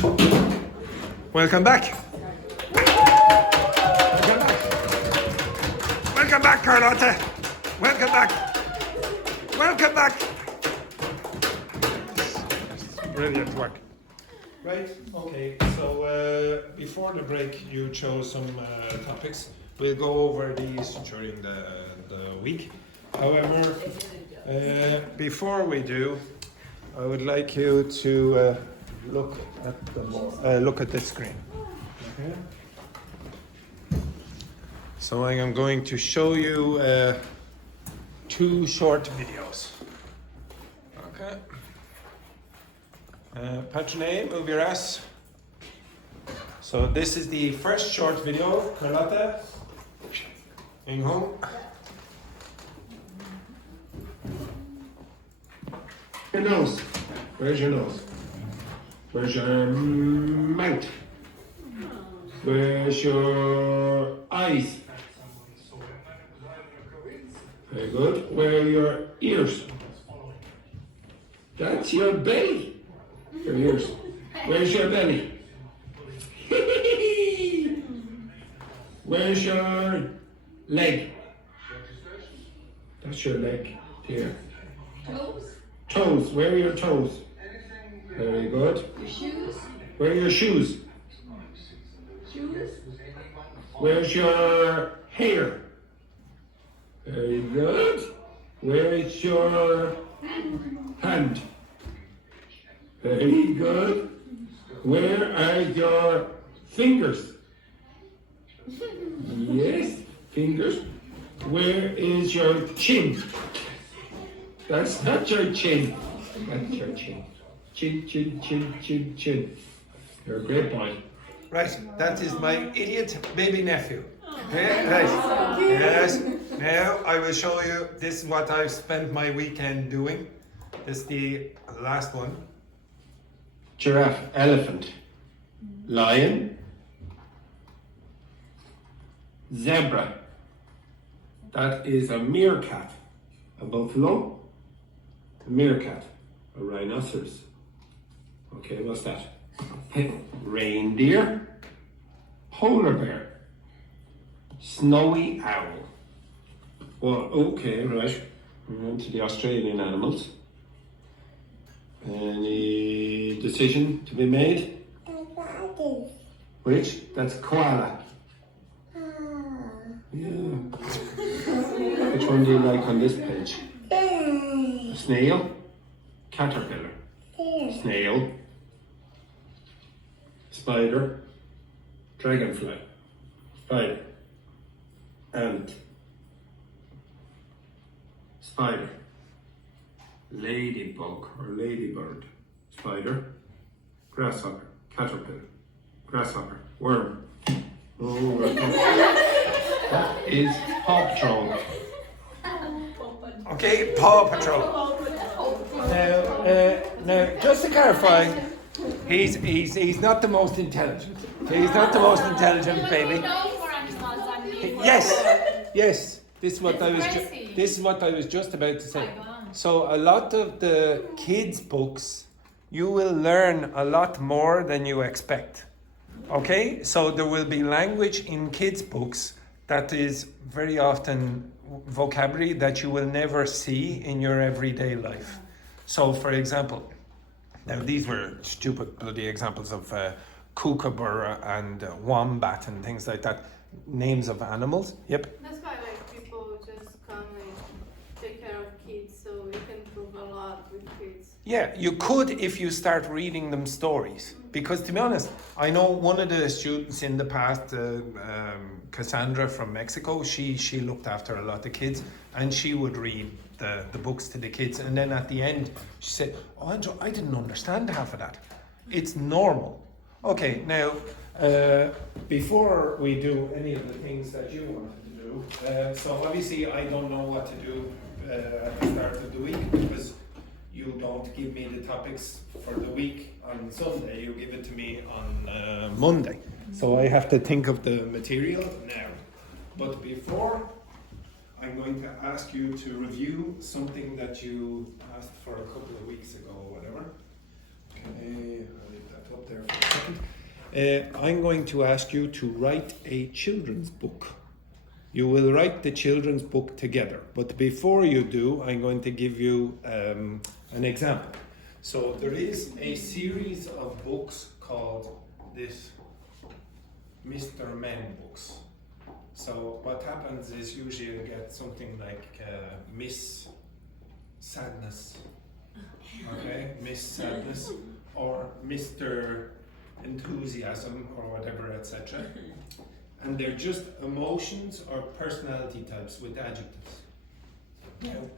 Welcome back. Welcome back. Welcome back, Carlotta. Welcome back. Welcome back. Brilliant work. Right, okay, so before the break you chose some topics. We'll go over these during the week. However, before we do, I would like you to look at the screen. Okay. So I am going to show you 2 short videos. Okay. Patrone, move your ass. So this is the first short video. Carlotta, going home. Your nose. Where's your nose? Where's your mouth? Where's your eyes? Very good. Where are your ears? That's your belly. Your ears. Where's your belly? Where's your leg? That's your leg. Here. Toes? Toes. Where are your toes? Very good. Your shoes? Where are your shoes? Shoes? Where's your hair? Very good. Where is your hand? Very good. Where are your fingers? Yes, fingers. Where is your chin? That's not your chin. That's your chin. Chin, chin, chin, chin, chin. You're a great boy. Right, that is my idiot baby nephew. Okay, right. Yes. Now I will show you. This is what I've spent my weekend doing. This is the last one. Giraffe, elephant, lion, zebra. That is a meerkat. A buffalo, a meerkat, a rhinoceros. Okay, what's that? Reindeer, polar bear, snowy owl. Well, okay, right. We're on to the Australian animals. Any decision to be made? Which? That's koala. Yeah. Which one do you like on this page? A snail? Caterpillar? Snail? Spider? Dragonfly? Spider? Ant? Spider? Ladybug or ladybird? Spider? Grasshopper? Caterpillar? Grasshopper? Worm? Oh, right. That is Paw Patrol. Okay, Paw Patrol. Now, just to clarify, he's not the most intelligent. He's not the most intelligent baby. Yes. This is what I was just about to say. So a lot of the kids' books, you will learn a lot more than you expect. Okay, so there will be language in kids' books that is very often vocabulary that you will never see in your everyday life. So, for example, now these were stupid bloody examples of kookaburra and wombat and things like that, names of animals. Yep. That's why people just come and take care of kids, so you can improve a lot with kids. Yeah, you could if you start reading them stories. Because to be honest, I know one of the students in the past, Cassandra from Mexico, she looked after a lot of kids and she would read the books to the kids, and then at the end she said, "Oh, Andrew, I didn't understand half of that." It's normal. Okay, now before we do any of the things that you wanted to do, so obviously I don't know what to do at the start of the week because you don't give me the topics for the week on Sunday, you give it to me on Monday. So I have to think of the material now. But before, I'm going to ask you to review something that you asked for a couple of weeks ago or whatever. Okay, I'll leave that up there for a I'm going to ask you to write a children's book. You will write the children's book together. But before you do, I'm going to give you an example. So there is a series of books called this Mr. Men books. So what happens is usually you get something like Miss Sadness, okay, Miss Sadness, or Mr. Enthusiasm, or whatever, etc. And they're just emotions or personality types with adjectives. Now,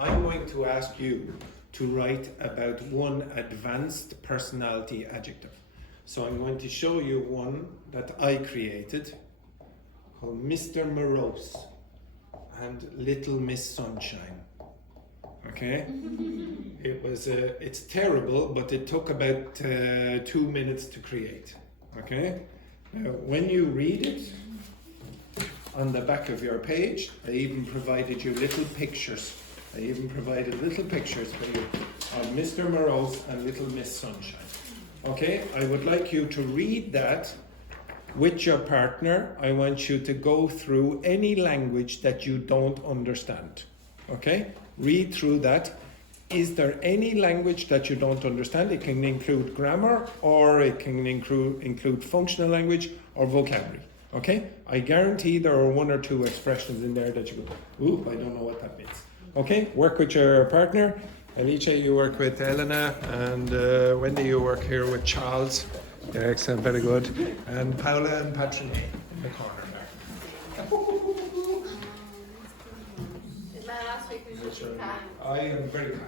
I'm going to ask you to write about one advanced personality adjective. So I'm going to show you one that I created called Mr. Morose and Little Miss Sunshine. Okay? It's terrible, but it took about 2 minutes to create. Okay? Now, when you read it, on the back of your page, I even provided you little pictures. For you of Mr. Morose and Little Miss Sunshine. Okay? I would like you to read that with your partner. I want you to go through any language that you don't understand. Okay? Read through that. Is there any language that you don't understand? It can include grammar, or it can include functional language or vocabulary. Okay? I guarantee there are 1 or 2 expressions in there that you go, ooh, I don't know what that means. Okay? Work with your partner. Alicia, you work with Elena, and Wendy, you work here with Charles. Yeah, excellent, very good. And Paula and Patrick in the corner there. Last week we should time. I am very kind.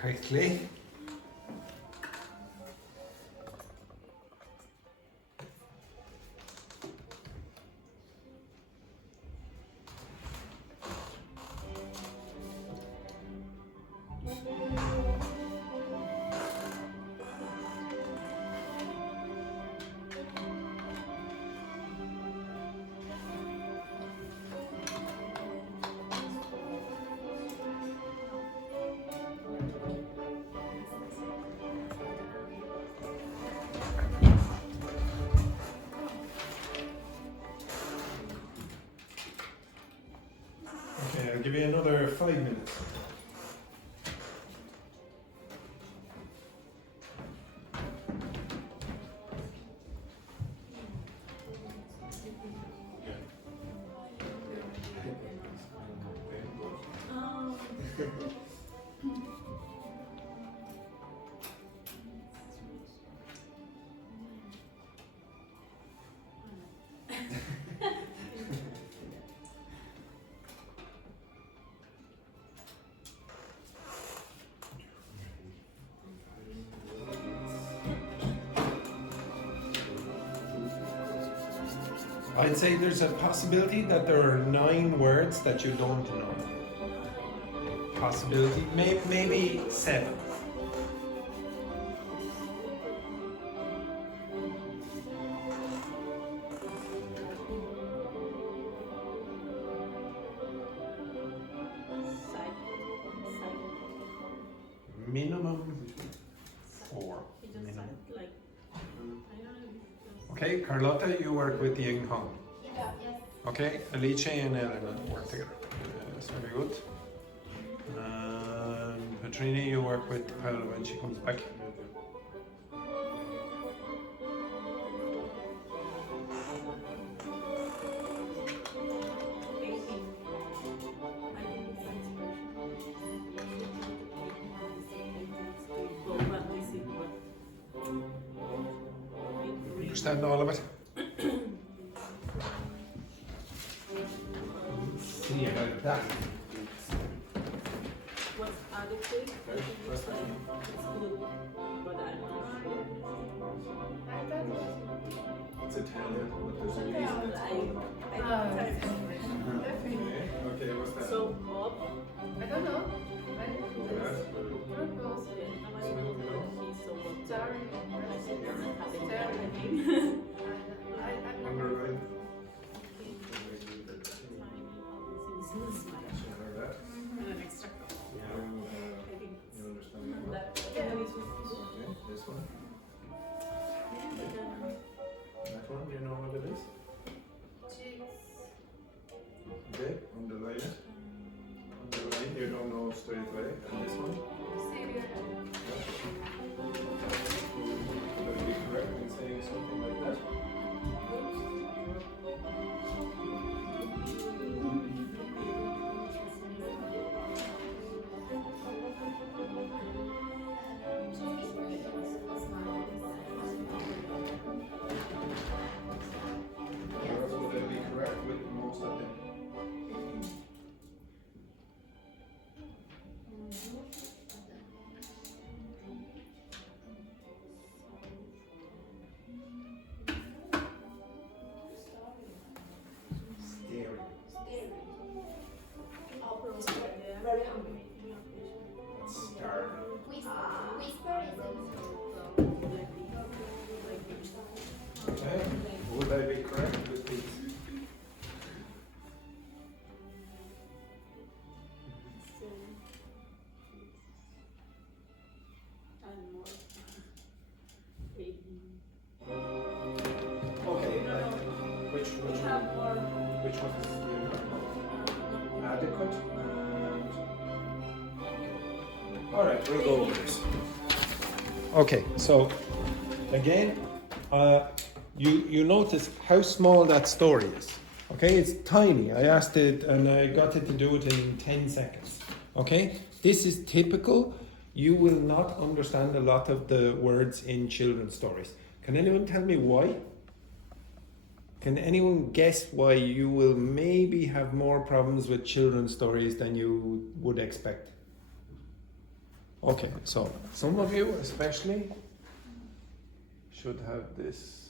Quickly. Okay, I'll give you another 5 minutes. I'd say there's a possibility that there are 9 words that you don't know. Possibility, maybe 7. Minimum 4. Minimum. Okay, Carlotta, you work with Ying Hong. Okay, Alice and Elena work together. That's very good. Petrini, you work with Paula when she comes back. Understand all of it? See about that. What's adjective? It's blue, but I'm not sure. It's Italian, but there's a reason. I don't know. Okay, what's that? So, Bob, I don't know. Yes. Purpose. I don't know. He's so Bob. Sorry. Underline. And an extra cup. I think You understand that? Okay, this one. That one, you know what it is? Okay, underline it. Underline, you don't know straight away. And this one? Would I be correct in saying something like that? Or would I be correct with most of them? Very hungry. Star. Whisper Okay, would I be correct with these? Okay, which one is adequate? Alright, we'll go over this. Okay, so again, you notice how small that story is. Okay, it's tiny. I asked it and I got it to do it in 10 seconds. Okay, this is typical. You will not understand a lot of the words in children's stories. Can anyone tell me why? Can anyone guess why you will maybe have more problems with children's stories than you would expect? Okay, so some of you especially should have this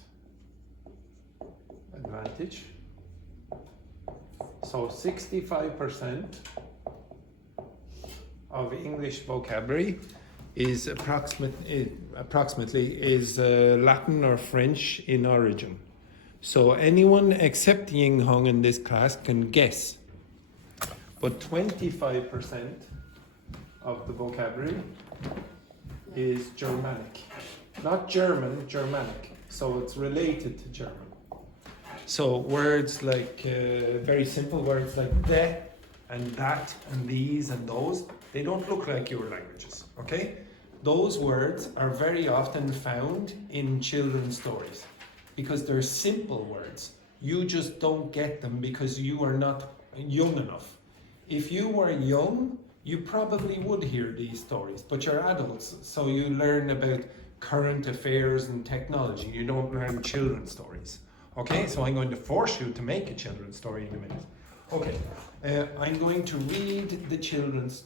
advantage. So 65% of English vocabulary is approximately is Latin or French in origin. So anyone except Ying Hong in this class can guess. But 25% of the vocabulary is Germanic. Not German, Germanic. So it's related to German. So words like, very simple words like the and that and these and those, they don't look like your languages, okay? Those words are very often found in children's stories because they're simple words. You just don't get them because you are not young enough. If you were young, you probably would hear these stories, but you're adults, so you learn about current affairs and technology. You don't learn children's stories. Okay, so I'm going to force you to make a children's story in a minute. Okay, I'm going to read the children's.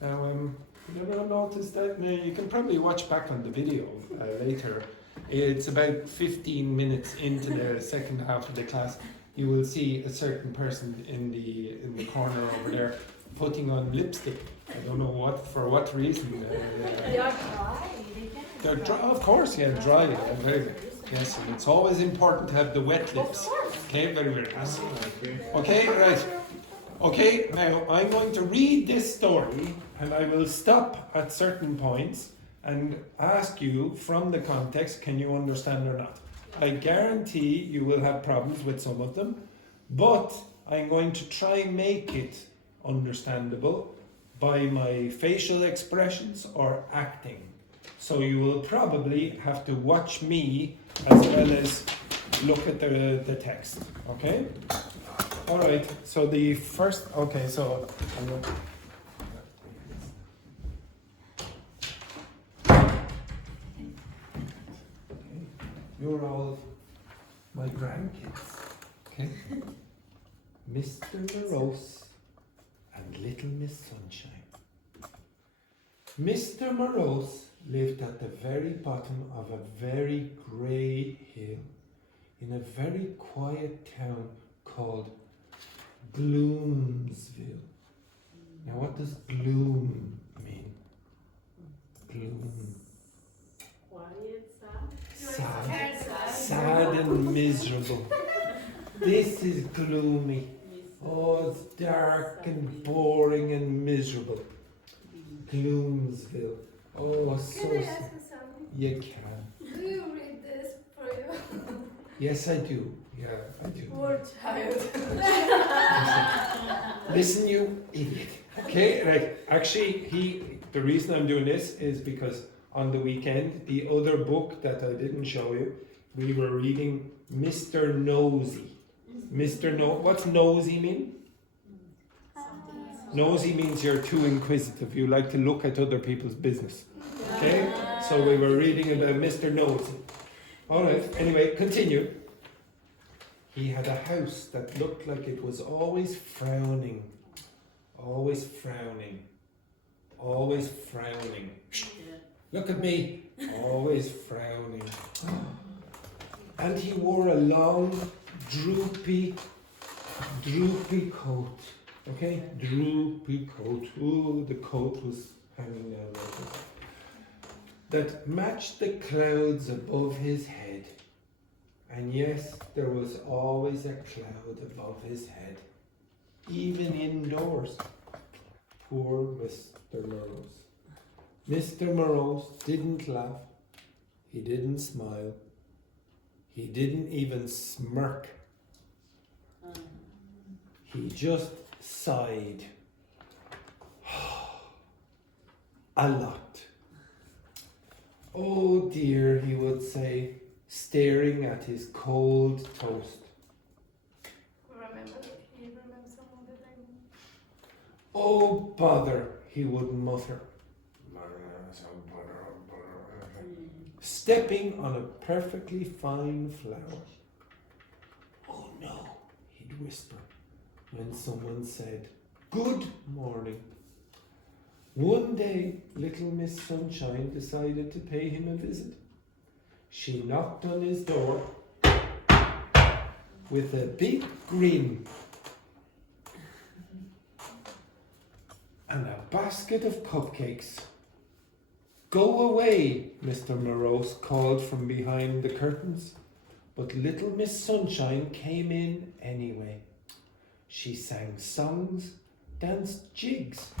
Did everyone notice that? No, you can probably watch back on the video later. It's about 15 minutes into the second half of the class. You will see a certain person in the corner over there putting on lipstick. I don't know for what reason. They are dry. They're dry, of course, yeah, dry. Yeah, very good. Yes, and it's always important to have the wet lips. Okay, very, very nice. Okay, right. Okay, now I'm going to read this story and I will stop at certain points and ask you from the context, can you understand or not? I guarantee you will have problems with some of them, but I'm going to try and make it understandable by my facial expressions or acting. So you will probably have to watch me as well as look at the text, okay? All right, so the first, okay, so you're all my grandkids, okay? Mr. Morose and Little Miss Sunshine. Mr. Morose lived at the very bottom of a very grey hill in a very quiet town called Gloomsville. Now what does gloom mean? Gloom. Quiet, sad. Sad and miserable. This is gloomy. Oh, it's dark and boring and miserable. Gloomsville. Oh, so Can I ask you something? you can. Do you read this for you? Yes, I do. Yeah, I do. Poor child. Listen, you idiot. Okay, right. Actually, the reason I'm doing this is because on the weekend, the other book that I didn't show you, we were reading Mr. Nosy. What's nosy mean? Nosy means you're too inquisitive. You like to look at other people's business. Okay? So we were reading about Mr. Nosy. Alright, anyway, continue. He had a house that looked like it was always frowning. Always frowning. Always frowning. Look at me. Always frowning. And he wore a long, droopy coat. Okay? Droopy coat. Ooh, the coat was hanging down like this. That matched the clouds above his head. And yes, there was always a cloud above his head, even indoors. Poor Mr. Morose. Mr. Morose didn't laugh. He didn't smile. He didn't even smirk. He just sighed. A lot. Oh dear, he would say, staring at his cold toast. He remembers some of the things. Oh bother, he would mutter. Stepping on a perfectly fine flower. Oh no, he'd whisper when someone said, "Good morning." One day, little Miss Sunshine decided to pay him a visit. She knocked on his door with a big grin and a basket of cupcakes. "Go away," Mr. Morose called from behind the curtains, but little Miss Sunshine came in anyway. She sang songs, danced jigs,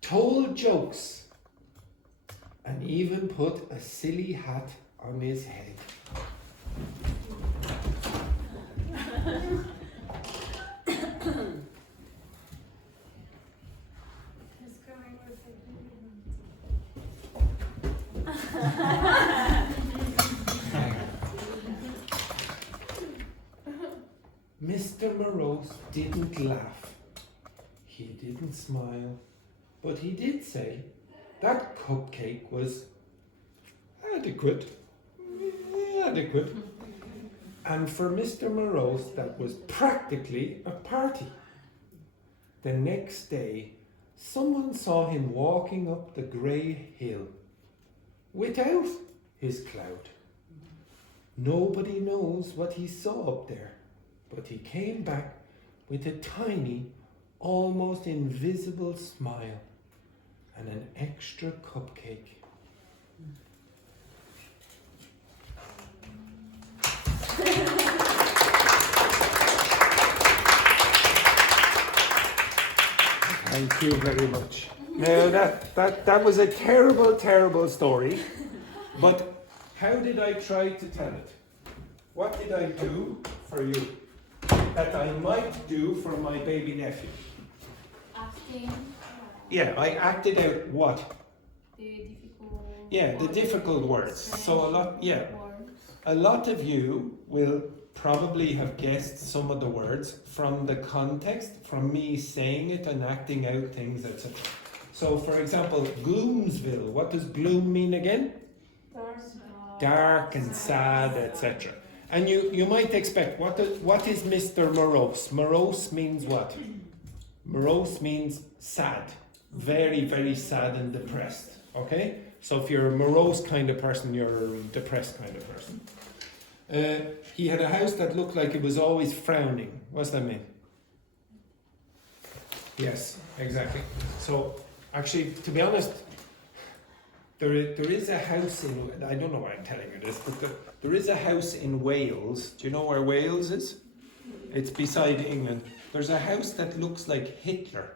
told jokes, and even put a silly hat on his head. He's coming with Mr. Morose didn't laugh. He didn't smile. But he did say that cupcake was adequate. And for Mr. Morose, that was practically a party. The next day, someone saw him walking up the grey hill. without his cloud. Nobody knows what he saw up there, but he came back with a tiny, almost invisible smile and an extra cupcake. Thank you very much. Now that was a terrible, terrible story, but how did I try to tell it? What did I do for you that I might do for my baby nephew? Acting. Yeah, I acted out what? The difficult. Yeah, the difficult words. So a lot of you will probably have guessed some of the words from the context, from me saying it and acting out things, etc. So, for example, Gloomsville. What does gloom mean again? Dark and sad, etc. And you might expect, what is Mr. Morose? Morose means what? Morose means sad. Very, very sad and depressed. Okay? So if you're a morose kind of person, you're a depressed kind of person. He had a house that looked like it was always frowning. What's that mean? Yes, exactly. So, actually, to be honest, there is a house in, I don't know why I'm telling you this, but there is a house in Wales. Do you know where Wales is? It's beside England. There's a house that looks like Hitler.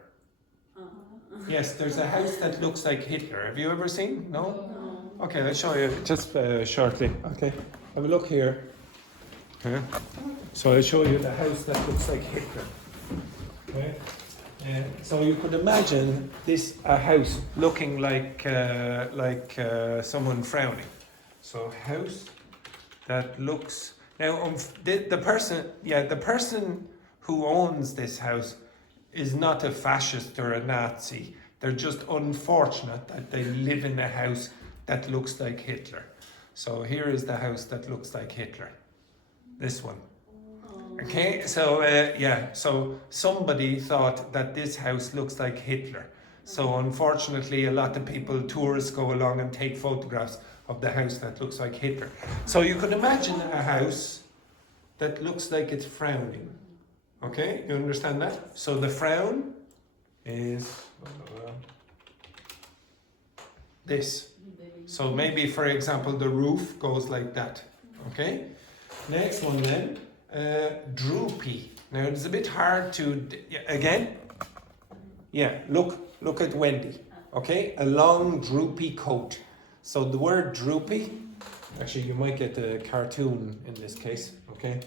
Yes, there's a house that looks like Hitler. Have you ever seen? No? Okay, I'll show you just shortly. Okay, have a look here. Okay. So I'll show you the house that looks like Hitler. Okay. So you could imagine this a house looking like someone frowning. So house that looks now the person who owns this house is not a fascist or a Nazi. They're just unfortunate that they live in a house that looks like Hitler. So here is the house that looks like Hitler. This one. Okay, so so somebody thought that this house looks like Hitler. So unfortunately, a lot of people, tourists, go along and take photographs of the house that looks like Hitler. So you could imagine a house that looks like it's frowning. Okay, you understand that? So the frown is this. So maybe, for example, the roof goes like that. Okay, next one then. Droopy. Now it's a bit hard to again. Yeah, look at Wendy. Okay, a long droopy coat. So the word droopy. Actually, you might get a cartoon in this case. Okay.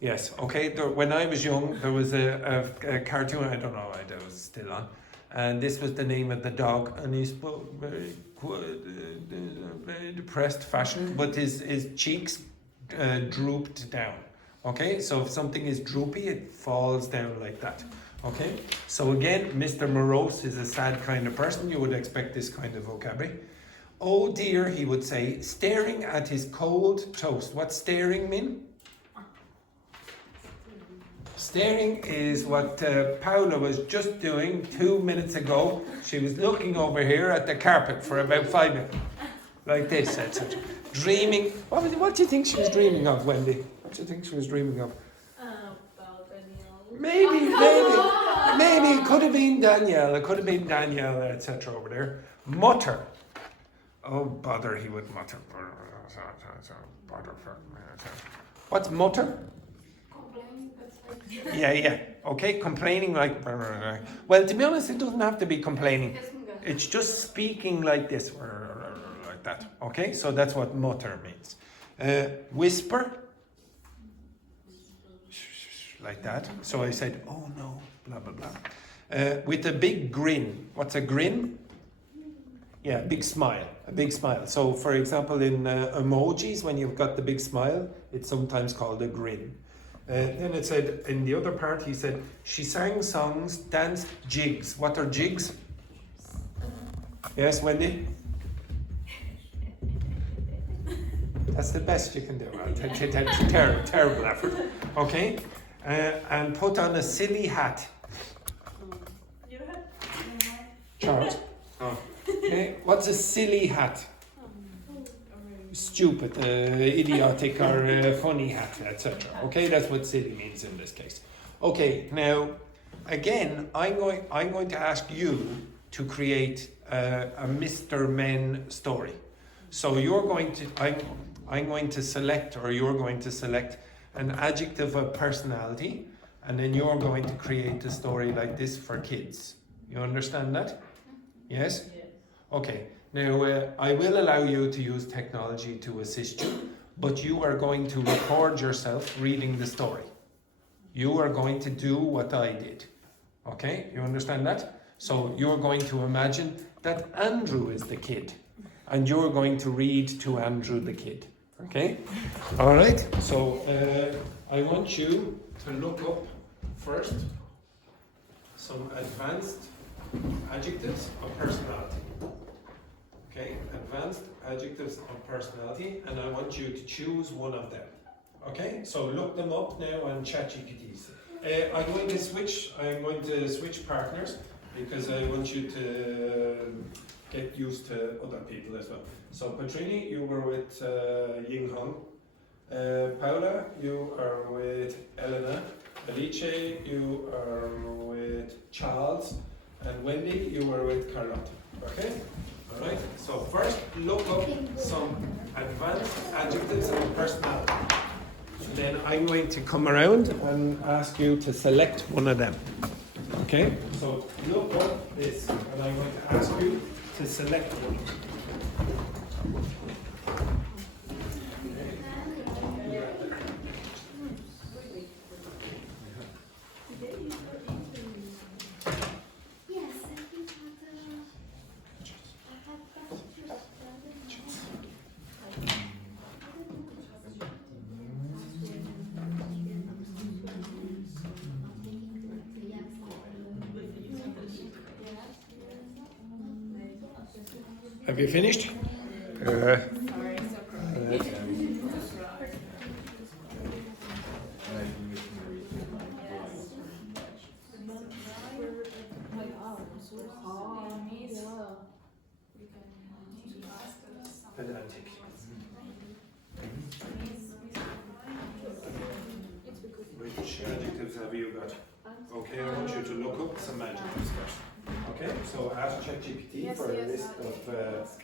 Yes. Okay. When I was young, there was a cartoon. I don't know. It was still on, and this was the name of the dog, and he spoke very depressed fashion, but his cheeks drooped down. Okay, so if something is droopy, it falls down like that. Okay, so again, Mr. Morose is a sad kind of person. You would expect this kind of vocabulary. Oh dear, he would say, staring at his cold toast. What's staring mean? Staring is what Paula was just doing 2 minutes ago. She was looking over here at the carpet for about 5 minutes. Like this, etc. Dreaming. What do you think she was dreaming of, Wendy? What do you think she was dreaming of? About Daniel. Maybe it could have been Danielle, etc. over there. Mutter. Oh, bother, he would mutter. What's mutter? Complain. That's like. Yeah. Okay, complaining like. Well, to be honest, it doesn't have to be complaining. It's just speaking like this, like that. Okay, so that's what mutter means. Whisper. Like that. So I said, oh no, blah, blah, blah. With a big grin. What's a grin? Yeah, big smile. A big smile. So for example, in emojis, when you've got the big smile, it's sometimes called a grin. Then it said, in the other part, he said, she sang songs, danced jigs. What are jigs? Yes, Wendy? That's the best you can do. Terrible effort. Okay? And put on a silly hat. Charles? Oh. Okay. What's a silly hat? stupid, idiotic, or funny hat, etc. Okay, that's what silly means in this case. Okay, now again, I'm going to ask you to create a Mr. Men story. So you're going to I'm going to select, or you're going to select an adjective of personality, and then you're going to create a story like this for kids. You understand that? Yes? Yes. Okay. Now, I will allow you to use technology to assist you, but you are going to record yourself reading the story. You are going to do what I did. Okay? You understand that? So you're going to imagine that Andrew is the kid, and you're going to read to Andrew the kid. Okay? All right? So I want you to look up first some advanced adjectives of personality. Okay, advanced adjectives of personality, and I want you to choose one of them. Okay, so look them up now on ChatGPT. I'm going to switch partners because I want you to get used to other people as well. So Patrini, you were with Ying Hong. Paula, you are with Elena. Alice, you are with Charles. And Wendy, you were with Carlotte. Okay? Alright, so first look up some advanced adjectives of personality. And then I'm going to come around and ask you to select one of them. Okay? So look up this, and I'm going to ask you to select one. Yes, I think I have Have you finished? Pedantic. Which adjectives have you got? Okay, I want you to look up some adjectives first. Okay, so ask ChatGPT for a list of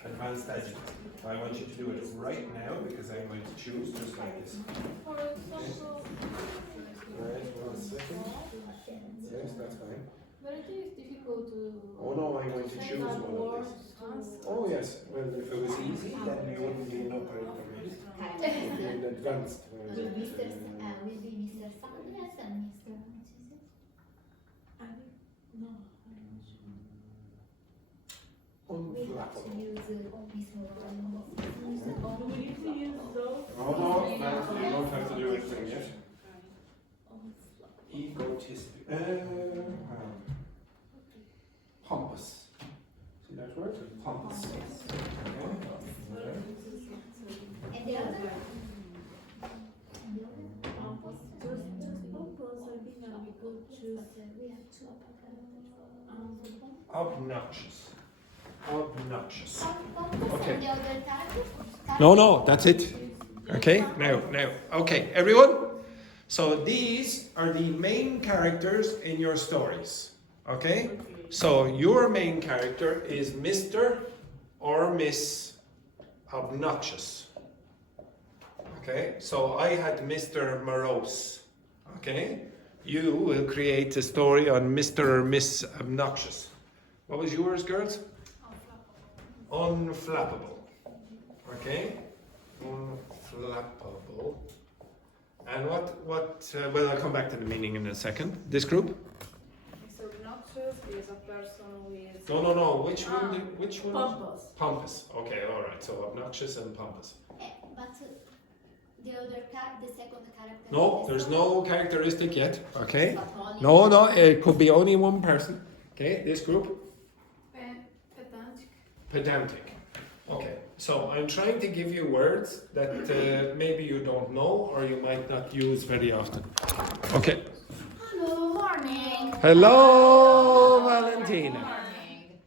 advanced adjectives. I want you to do it right now because I'm going to choose just like this. Right, 1 second. Yes, that's fine. But it is difficult to. Oh no, I'm going to choose one of these. Oh yes, well if it was easy, then you wouldn't be in upper intermediate. In advanced. will be Mr. Sanders and Mr. We have to use Miss Morose. Do we need to use those? Oh no, you don't have to do anything yet. Egotistic. Pompous. See that word? Pompous. Okay. And the other? Obnoxious. Obnoxious. Okay. And the other target? No, that's it. Okay, now. Okay, everyone. So these are the main characters in your stories. Okay? So your main character is Mr. or Miss Obnoxious. Okay? So I had Mr. Morose. Okay? You will create a story on Mr. or Miss Obnoxious. What was yours, girls? Unflappable. Okay? Unflappable. And what well, I'll come back to the meaning in a second. This group? It's obnoxious is a person with. No. Which one? Which one? Pompous. Pompous. Okay, all right. So obnoxious and pompous. But the other the second character. No, there's no characteristic yet. Okay. But only No. It could be only one person. Okay. This group. Pedantic. Pedantic. Okay. So I'm trying to give you words that maybe you don't know or you might not use very often. Okay. Hello, morning. Hello, Valentina. Morning.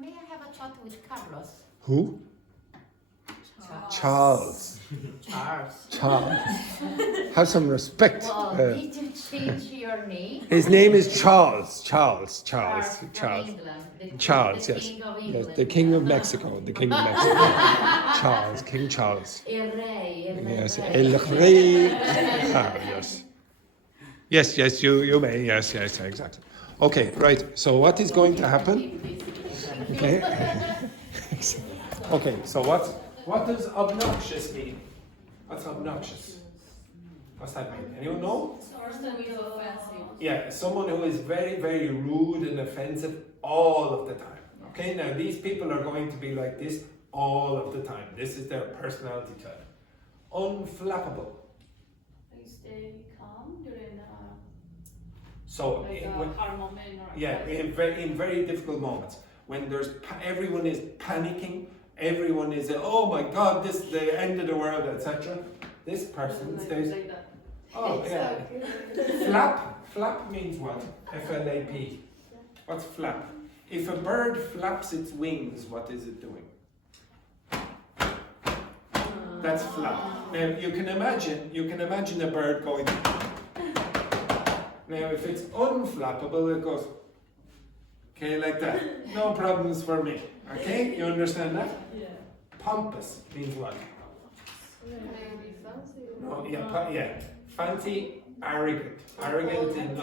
May I have a chat with Carlos? Who? Charles. Charles. Charles. Have some respect. Well, need to change your name. His name is Charles. Charles. From Charles. England. The Charles, the yes. King of Yes, England. the King of Mexico. The King of Mexico. Charles. King Charles. El Rey. Yes. El Rey. Ah, yes. Yes, you may. Yes, exactly. Okay, right. So what is going to happen? Okay. Okay, so what does obnoxious mean? What's obnoxious? What's that mean? Anyone know? Person who is offensive. Yeah, someone who is very, very rude and offensive all of the time. Okay, now these people are going to be like this all of the time. This is their personality type. Unflappable. They stay calm during So, like in- a when- hard moment or yeah, in very difficult moments when everyone is panicking, everyone is oh my God, this is the end of the world, etc. This person stays. like that. Oh yeah. Flap means what? F-L-A-P. What's flap? If a bird flaps its wings, what is it doing? That's flap. Now you can imagine a bird going. Now if it's unflappable, it goes okay like that. No problems for me. Okay, you understand that? Yeah. Pompous means what? Maybe fancy. No, yeah. Fancy, arrogant. Arrogant in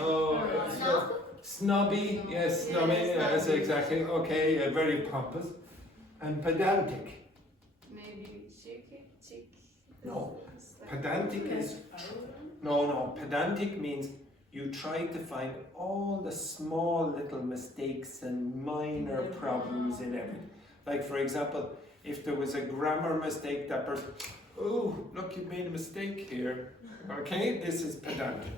snobby, yes, snobby, yes, exactly. Okay, very pompous. And pedantic. Maybe cheeky. No. Pedantic is no, pedantic means you try to find all the small little mistakes and minor problems in everything. Like for example, if there was a grammar mistake, that person, oh, look, you made a mistake here. Okay, this is pedantic.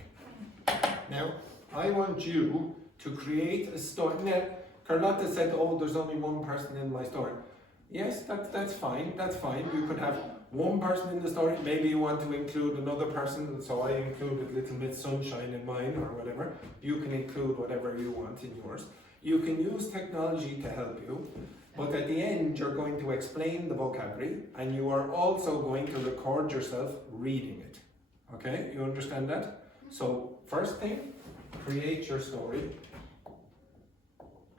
Now, I want you to create a story. Now, Carlotta said, oh, there's only one person in my story. Yes, that's fine, You could have one person in the story, maybe you want to include another person, so I included Little Miss Sunshine in mine or whatever. You can include whatever you want in yours. You can use technology to help you, but at the end you're going to explain the vocabulary and you are also going to record yourself reading it. Okay, you understand that? So first thing, create your story.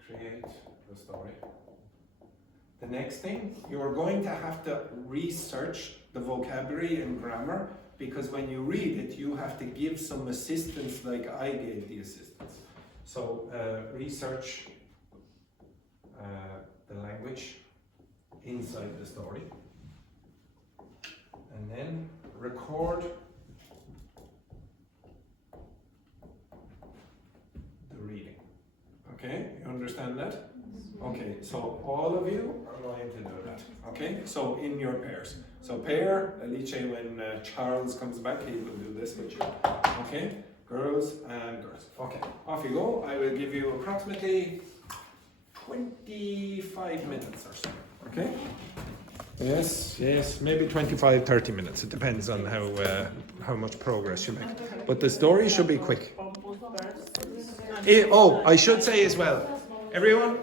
Create the story. The next thing, you're going to have to research the vocabulary and grammar, because when you read it, you have to give some assistance like I gave the assistance. So research the language inside the story, and then record the reading. Okay, you understand that? Okay, so all of you are going to do that. Okay, so in your pairs. So pair, Alice, when Charles comes back, he will do this with you. Okay, girls and girls. Okay, off you go. I will give you approximately 25 minutes or so. Okay? Yes, maybe 25, 30 minutes. It depends on how much progress you make. But the story should be quick. I should say as well, everyone,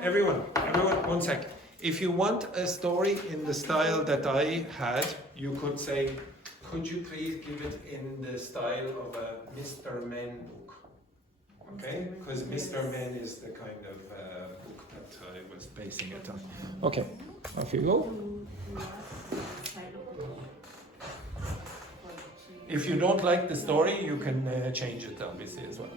one sec. If you want a story in the style that I had, you could say, could you please give it in the style of a Mr. Men book? Okay? Because Mr. Men is the kind of book that I was basing it on. Okay, off you go. If you don't like the story, you can change it obviously as well.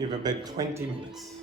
You have about 20 minutes.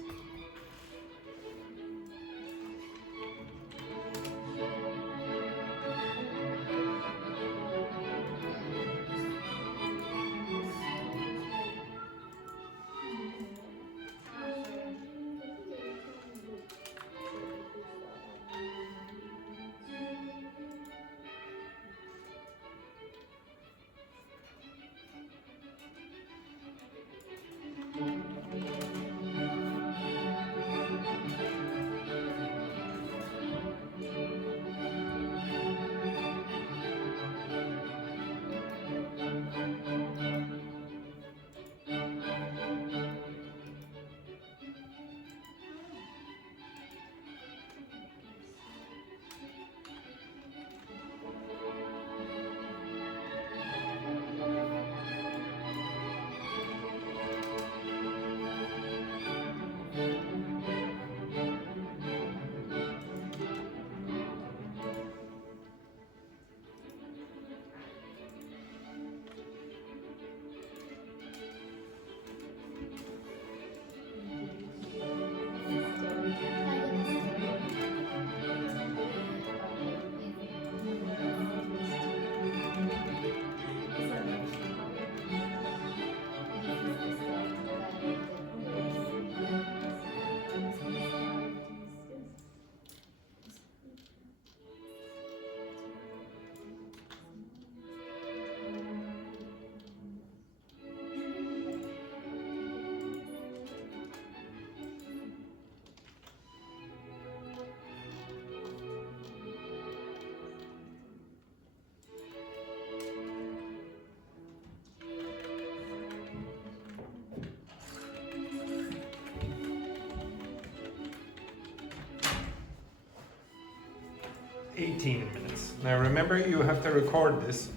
$18 minutes. Now remember, you have to record this.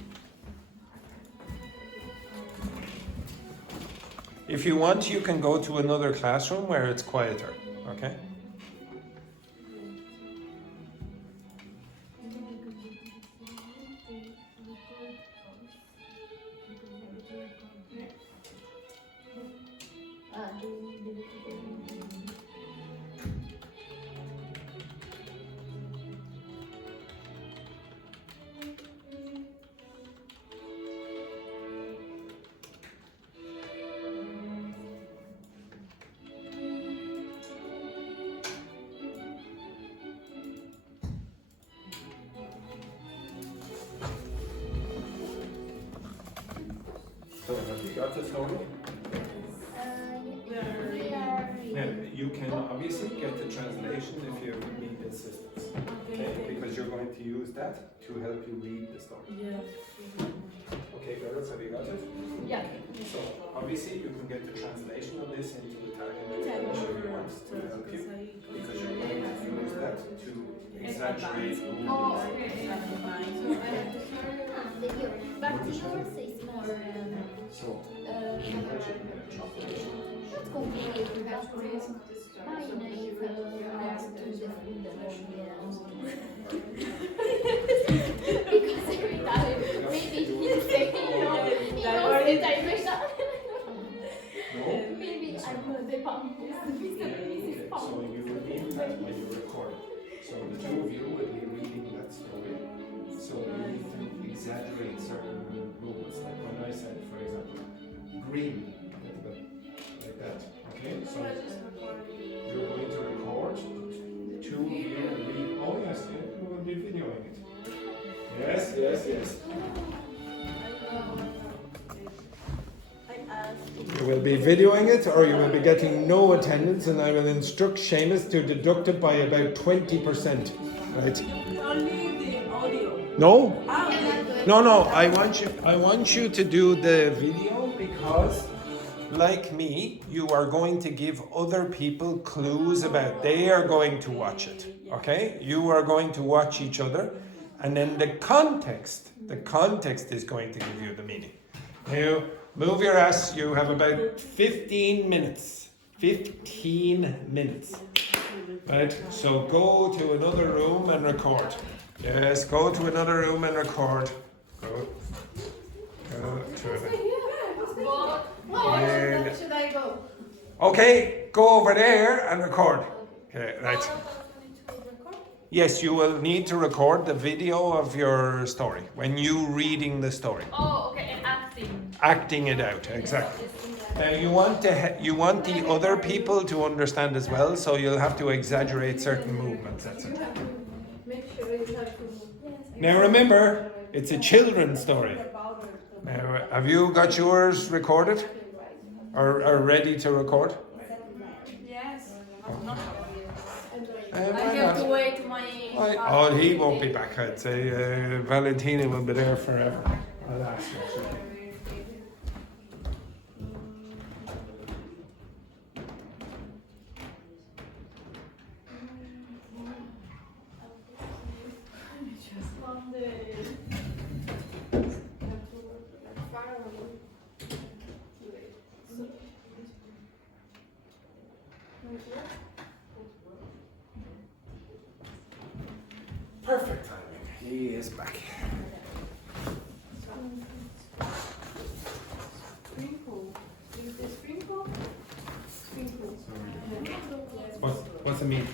If you want, you can go to another classroom where it's quieter, okay? So have you got the story? Now, you can obviously get the translation if you need assistance, okay? Because you're going to use that to help you read the story. Okay, girls, have you got it? Yeah. So, obviously, you can get the translation of this into Italian or English if you want to help you, because you're going to use that to exaggerate the movements. But yours is more So, in English, you can get a translation. complicated. Mine is next to the because every time maybe he's saying he knows the direction. No? Maybe I'm the pump. Okay, so you will read that when you record. So the two of you will be reading that story. So you need to exaggerate certain movements. Like when I said, for example, green, like that. Okay? So you're going to record. Two of you will read. Oh yes, yeah, we will be videoing it. Yes, yes, yes. You will be videoing it, or you will be getting no attendance, and I will instruct Seamus to deduct it by about 20%. Right? Only the audio. No? Ah, No. I want you to do the video because, like me, you are going to give other people clues about. They are going to watch it. Okay? You are going to watch each other, and then the context is going to give you the meaning. Now, move your ass. You have about 15 minutes. 15 minutes. Right? So go to another room and record. Yes, go to another room and record. Go to it. Well, And should I go? Okay, go over there and record. Okay, right. Yes, you will need to record the video of your story when you reading the story. Oh, okay, and acting. Acting it out, exactly. Now you want the other people to understand as well, so you'll have to exaggerate certain movements. That's it. Make sure you have to. Now remember, it's a children's story. Now, have you got yours recorded or ready to record? Yes. Why I have to not? wait my. Oh, he won't be back. I'd say Valentina will be there forever. I'll ask her. Perfect timing. He is back. Sprinkle. Is it sprinkle? Sprinkle. What's it mean?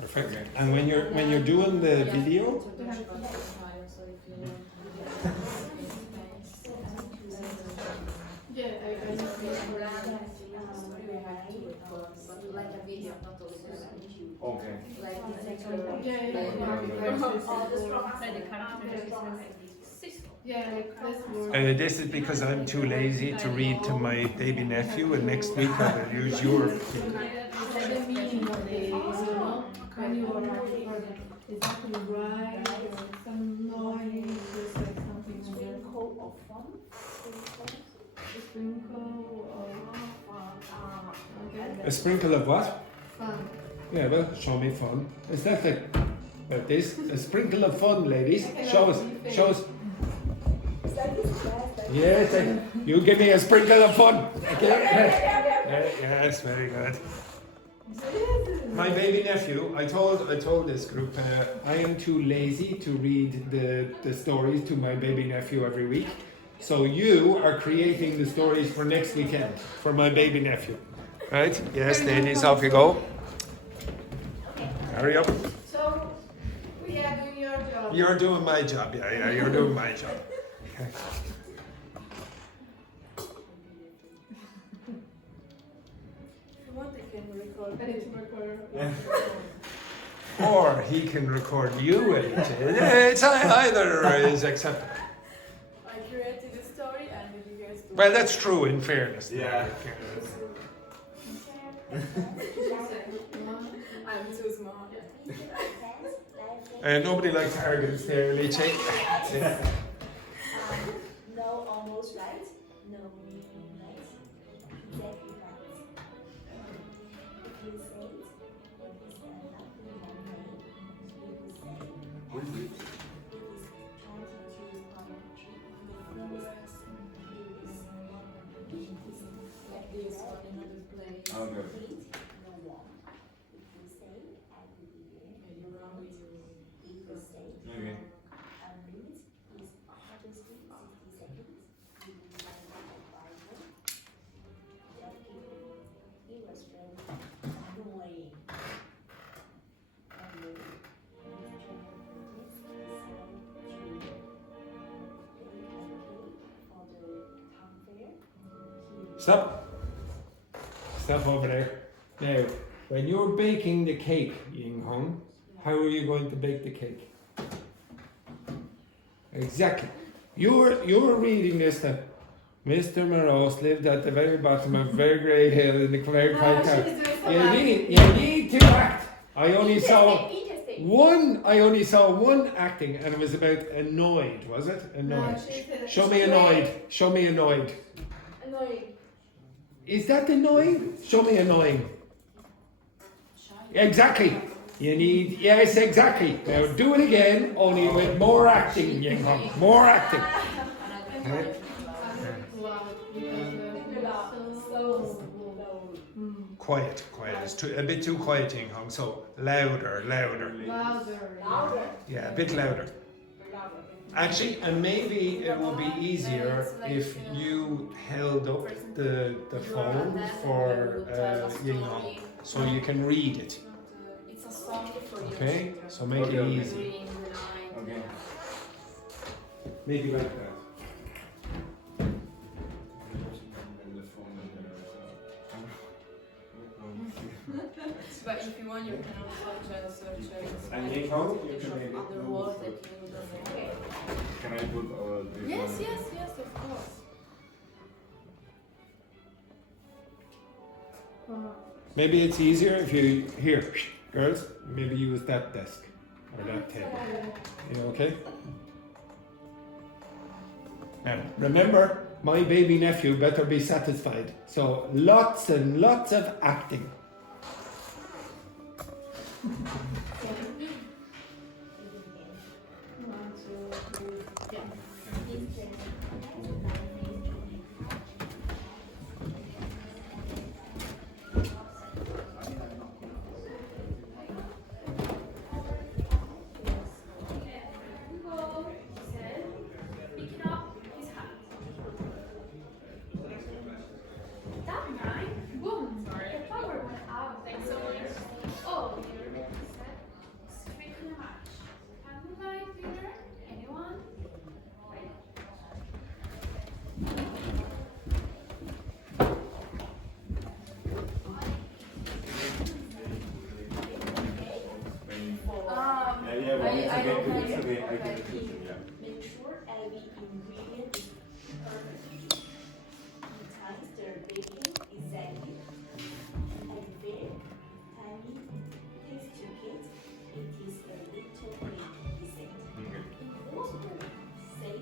Perfect. And when you're doing the video, Yeah, I Like a video, not also. Okay. Like Yeah, that's this is because I'm too lazy to read to my baby nephew, and next week I will use your. the meaning of the, when you are exactly right, or some noise, just like something like Sprinkle of fun. sprinkle or okay. A sprinkle of what? Fun. Yeah, well, show me fun. Is that like this? A sprinkle of fun, ladies. Show us. Show us. Yes, you give me a sprinkle of fun. Okay. Yes, very good. My baby nephew, I told this group, I am too lazy to read the stories to my baby nephew every week. So you are creating the stories for next weekend for my baby nephew. Right? Yes, ladies, off you go. Hurry up. So, we are doing your job. You're doing my job. Yeah, you're doing my job. Okay. What they can record? I need to record. Or he can record you at it. It's either is acceptable. I created a story and you guys do. Well, that's true in fairness. Yeah. I'm too smart. Nobody likes arrogance there, Liche. No, almost right. No, right. Exactly right. If you say it, if you stand up in one way, you will say What is it? it is 22 pound tree. Like this on another place. Okay. Complete, no wrong. If you say at the beginning, you will say Okay. a minute is 160 seconds. You will divide by 5. That illustrate annoying. Stop. Stop over there. Now, when you're baking the cake, Ying Hong, how are you going to bake the cake? Exactly. You're reading this that Mr. Morose lived at the very bottom of a very grey hill in the very quiet town. You need to act. I only saw one acting, and it was about annoyed, was it? Annoyed. Show me annoyed. Show me annoyed. Annoying. Is that annoying? Show me annoying. Exactly. You need, yes, exactly. Now do it again, only with more acting, Ying Hong. More acting. Okay. Quiet. It's a bit too quiet, Ying Hong. So louder. Louder. Yeah, a bit louder. Actually, and maybe it would be easier It's like, if you held up the phone for, so you can read it. It's a song for you. Okay? So make Okay, it okay. easy. Reading the line. Okay. Maybe like that. And the phone and But if you want, you can also just search And Nico, you can maybe other words that you don't know. Can I put this Yes, one? yes, of course. Maybe it's easier if you, here, girls, maybe use that desk or that table. You okay? Now, remember, my baby nephew better be satisfied. So lots and lots of acting. One, two, three. Yeah. Picking up his hat. That night, boom, the power went out. Thanks so much. Oh, you're speaking much. Can you light here? Anyone? Yeah, well, it's I okay, don't it's like okay, it. I can do it, yeah. Make sure every ingredient is perfect. Sometimes the baking exactly at the very tiny taste to it. It is a little bit decent. Okay. In most words, said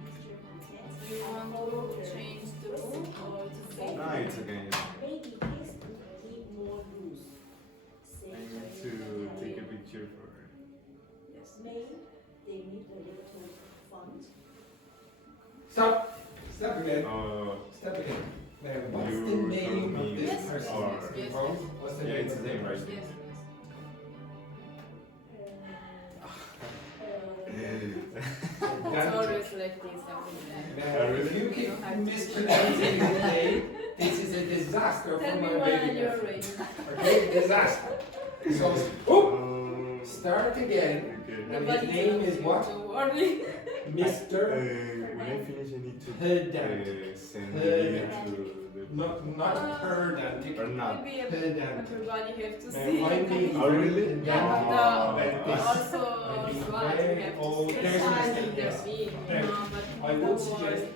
Mr. Content. Do you want to change the rule or to say? No, it's okay. Baby cakes need more loose. I need to take a picture for May they need a little font. Stop! Stop again. Step again. Now, what's You the name told of me this Yes, person? or- yes, Rose? yes. What's the Yeah, name it's of the the name, right? person? Yes, it's always like this. Now, if you keep mispronouncing the name, this is a disaster Tell for me my when baby. you're nephew. ready. Okay, disaster. So, oh, start again. Okay. And his name is what? Don't worry. Mr. When I finish, I need to Pedant. send the email to the. Not pedantic. Or not. Maybe Pedant. everybody have to Now, see. I'm being Oh, really? very Yeah, pedantic. but also I'm being what very- we have oh, to see. there's a Sometimes mistake there's there. been, Now, but I would don't suggest worry.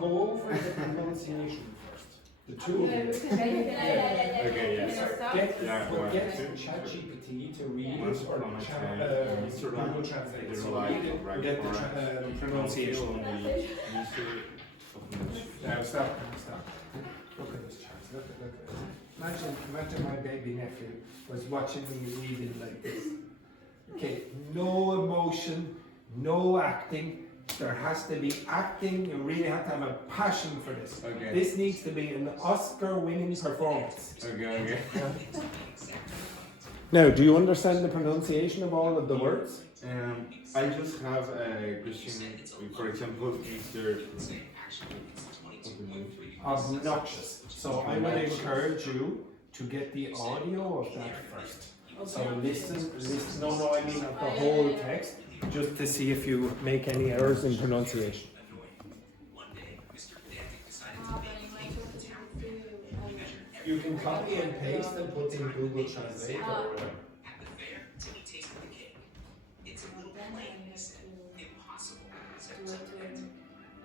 go over the pronunciation first. The two of Yeah, you. we can do it. Okay, yeah. Get, Yeah, one, get two. ChatGPT to read Once it or upon a chat, time, Mr. Google Lang, Translate. the So reliable read it, right get the for pronunciation. Mr. Now stop. Look at this chart. Look at this. Imagine my baby nephew was watching me reading like this. Okay, no emotion, no acting. There has to be acting. You really have to have a passion for this. Okay. This needs to be an Oscar-winning performance. Okay. Now, do you understand the pronunciation of all of the words? I just have a question. For example, Mr. Obnoxious. So I would encourage you to get the audio of that first. So listen, no, I mean of the whole text, just to see if you make any errors in pronunciation. You can copy and paste and put in Google Translate or whatever.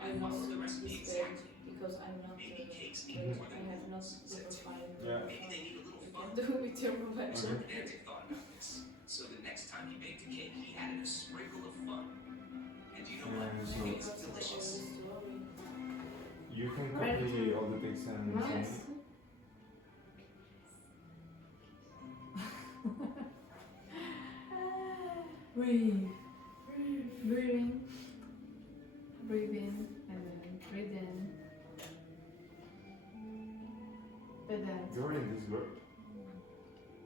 I must do this page because I'm not I have not the profile. Yeah. You can do with your profession. So the next time he baked a cake, he added a sprinkle of fun. And you know what? So It's delicious. you can copy all the text and send it. Breathe. Breathe in. Breathe in. And then breathe in. Pedant. You're in this word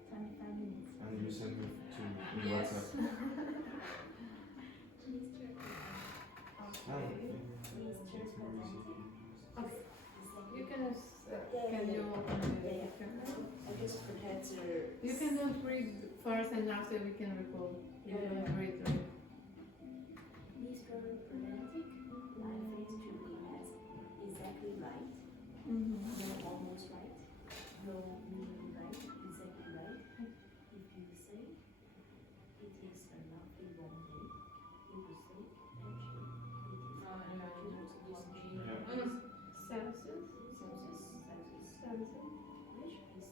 25 minutes. and you send it to me Yes. WhatsApp. Okay. You can you open the camera? I just forget to. You can don't read first and after we can record. You don't read, right? Mr. Pedantic, life is to be as exactly right. Mm-hmm. No almost right. No nearly right. Exactly right. If you say it is a lovely warm day, you will say actually it is Celsius. Celsius. which is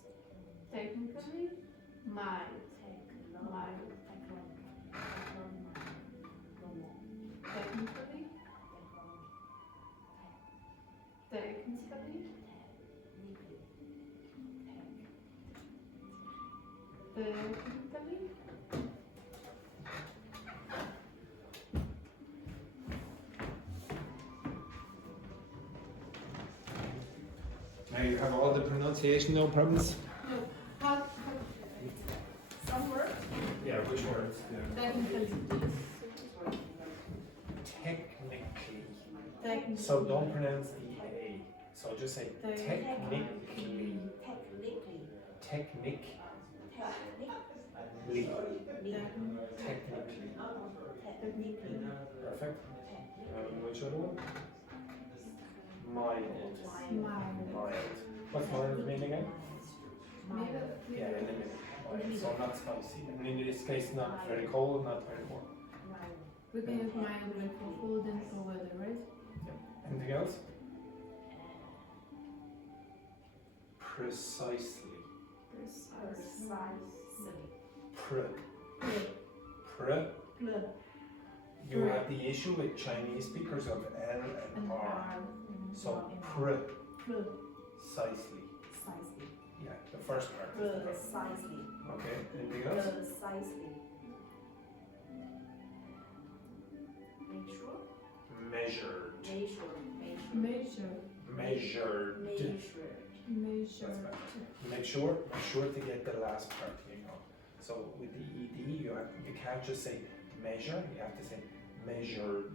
Technically, mild. Mild. Technically. Technically. Technically. Now you have all the pronunciation, no problems? No. How some words. Yeah, which words? technically. Technically. Technically. So don't pronounce the A. So just say technically. Technically. Technically. Technically. Perfect. Which other one? Mild. Mild. What's mild mean again? Yeah, in a minute. Mild. So not spicy. And in this case, not very cold, not very warm. We can use mild when for cold and for weather, right? Yeah. Anything else? Precisely. You have the issue with Chinese speakers of L and R. So precisely. Yeah, the first part. Precisely. Okay, anything else? Precisely. Make sure. Measured. Measure. Measured. Measure. That's better. Make sure to get the last part, you know. So with the ED, you can't just say measure, you have to say measured.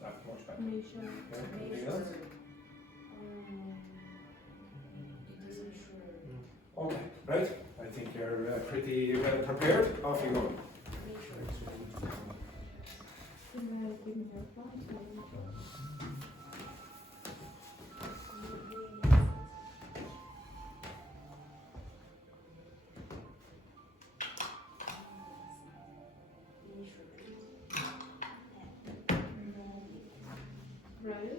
That's much better. Measure. Okay, anything else? Okay, right. I think you're pretty well prepared. Off you go. Right?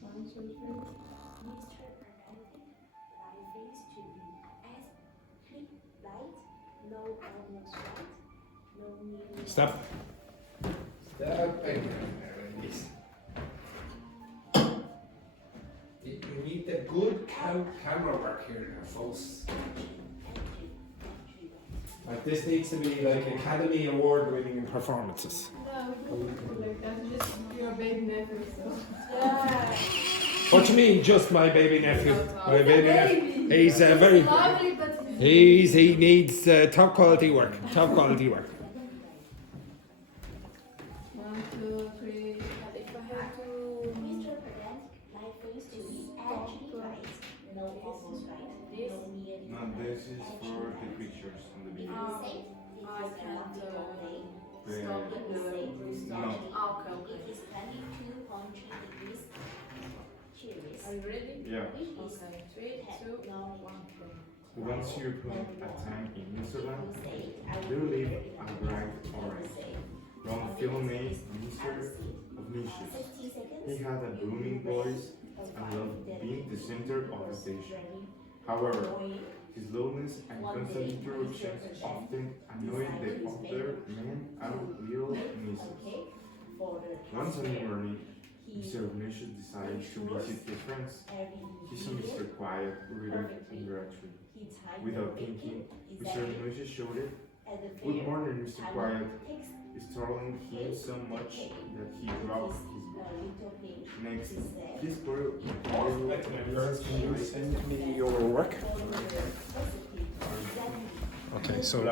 1, 2, 3. Mr. Pedantic, life is to be as clean, right, no almost right, no nearly. Stop. You need the good camera work here, folks. Like this needs to be like Academy Award winning performances. No, we don't do like that. Just your baby nephew, so. What do you mean, just my baby nephew? My baby nephew. He's very. Lovely, but He needs top quality work. Top quality work. 1, 2, 3. If I have to. Mr. Pedantic, life is to be actually right, no almost right, no nearly No, right. this is for the pictures on the If video. you say it I is a can't lovely warm day, Yeah. if you say No. it is 22.3 degrees Celsius, Are you ready? Yeah. which is Okay. 3, 2, 1. Once you put a time in Instagram, you say it, I you will leave read it. a bright orange. Say, From film name Mr. Obnoxious. 60 seconds. He had a booming voice and loved being the center of attention. However, his loudness and constant interruptions often annoyed the other men and little nieces. Okay, for the One Sunday morning, he Mr. Obnoxious decided to visit his friends. He saw Mr. Quiet reading under a tree. Without thinking, Mr. Obnoxious showed it. Good morning, Mr. Quiet, startling him so much that he dropped his book. Next, he spoiled Can you send me your work? Okay, so